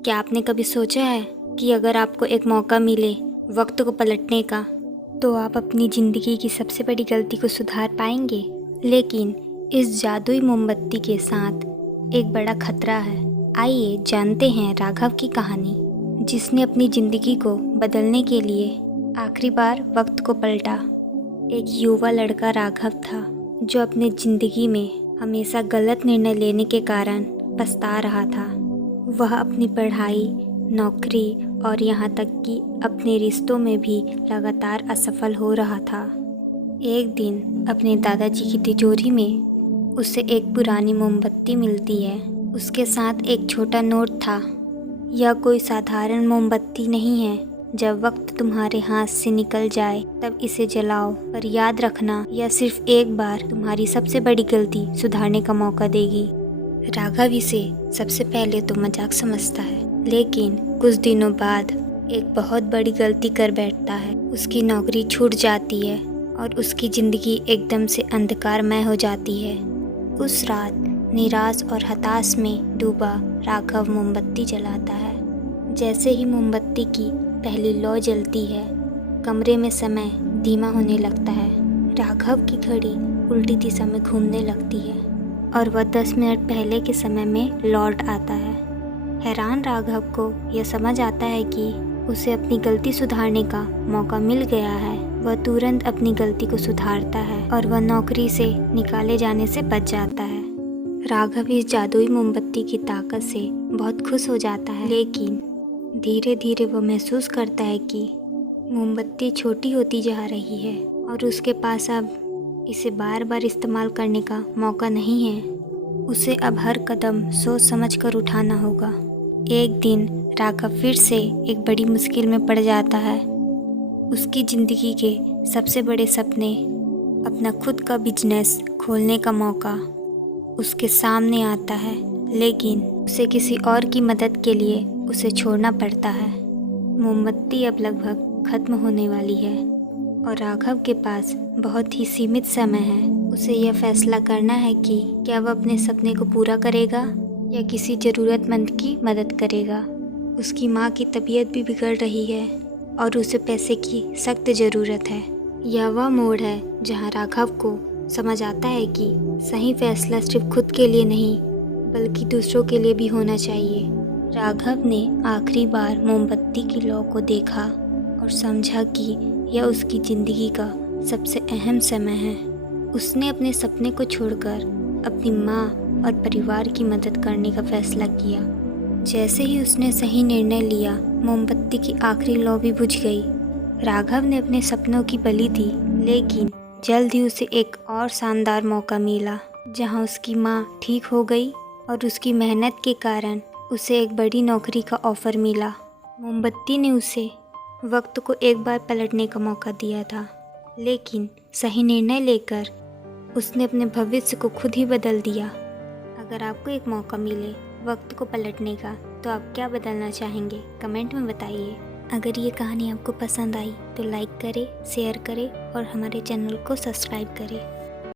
क्या आपने कभी सोचा है कि अगर आपको एक मौका मिले वक्त को पलटने का, तो आप अपनी ज़िंदगी की सबसे बड़ी गलती को सुधार पाएंगे? लेकिन इस जादुई मोमबत्ती के साथ एक बड़ा खतरा है। आइए जानते हैं राघव की कहानी, जिसने अपनी ज़िंदगी को बदलने के लिए आखिरी बार वक्त को पलटा। एक युवा लड़का राघव था, जो अपने ज़िंदगी में हमेशा गलत निर्णय लेने के कारण पछता रहा था। वह अपनी पढ़ाई, नौकरी और यहाँ तक कि अपने रिश्तों में भी लगातार असफल हो रहा था। एक दिन अपने दादाजी की तिजोरी में उसे एक पुरानी मोमबत्ती मिलती है। उसके साथ एक छोटा नोट था। यह कोई साधारण मोमबत्ती नहीं है। जब वक्त तुम्हारे हाथ से निकल जाए तब इसे जलाओ, पर याद रखना, यह सिर्फ एक बार तुम्हारी सबसे बड़ी गलती सुधारने का मौका देगी। राघव इसे सबसे पहले तो मजाक समझता है, लेकिन कुछ दिनों बाद एक बहुत बड़ी गलती कर बैठता है। उसकी नौकरी छूट जाती है और उसकी ज़िंदगी एकदम से अंधकारमय हो जाती है। उस रात निराश और हताश में डूबा राघव मोमबत्ती जलाता है। जैसे ही मोमबत्ती की पहली लौ जलती है, कमरे में समय धीमा होने लगता है। राघव की घड़ी उल्टी दिशा में घूमने लगती है और वह 10 मिनट पहले के समय में लौट आता है। हैरान राघव को यह समझ आता है कि उसे अपनी गलती सुधारने का मौका मिल गया है। वह तुरंत अपनी गलती को सुधारता है और वह नौकरी से निकाले जाने से बच जाता है। राघव इस जादुई मोमबत्ती की ताकत से बहुत खुश हो जाता है, लेकिन धीरे धीरे वह महसूस करता है कि मोमबत्ती छोटी होती जा रही है और उसके पास अब इसे बार बार इस्तेमाल करने का मौका नहीं है। उसे अब हर कदम सोच समझ कर उठाना होगा। एक दिन राघव फिर से एक बड़ी मुश्किल में पड़ जाता है। उसकी ज़िंदगी के सबसे बड़े सपने, अपना खुद का बिजनेस खोलने का मौका उसके सामने आता है, लेकिन उसे किसी और की मदद के लिए उसे छोड़ना पड़ता है। मोमबत्ती अब लगभग ख़त्म होने वाली है और राघव के पास बहुत ही सीमित समय है। उसे यह फैसला करना है कि क्या वह अपने सपने को पूरा करेगा या किसी ज़रूरतमंद की मदद करेगा। उसकी माँ की तबीयत भी बिगड़ रही है और उसे पैसे की सख्त ज़रूरत है। यह वह मोड़ है जहाँ राघव को समझ आता है कि सही फैसला सिर्फ खुद के लिए नहीं, बल्कि दूसरों के लिए भी होना चाहिए। राघव ने आखिरी बार मोमबत्ती की लौ को देखा और समझा कि यह उसकी ज़िंदगी का सबसे अहम समय है। उसने अपने सपने को छोड़कर अपनी माँ और परिवार की मदद करने का फैसला किया। जैसे ही उसने सही निर्णय लिया, मोमबत्ती की आखिरी लौ भी बुझ गई। राघव ने अपने सपनों की बलि दी, लेकिन जल्द ही उसे एक और शानदार मौका मिला, जहां उसकी माँ ठीक हो गई और उसकी मेहनत के कारण उसे एक बड़ी नौकरी का ऑफ़र मिला। मोमबत्ती ने उसे वक्त को एक बार पलटने का मौका दिया था, लेकिन सही निर्णय लेकर उसने अपने भविष्य को खुद ही बदल दिया। अगर आपको एक मौका मिले वक्त को पलटने का, तो आप क्या बदलना चाहेंगे? कमेंट में बताइए। अगर ये कहानी आपको पसंद आई तो लाइक करें, शेयर करें और हमारे चैनल को सब्सक्राइब करें।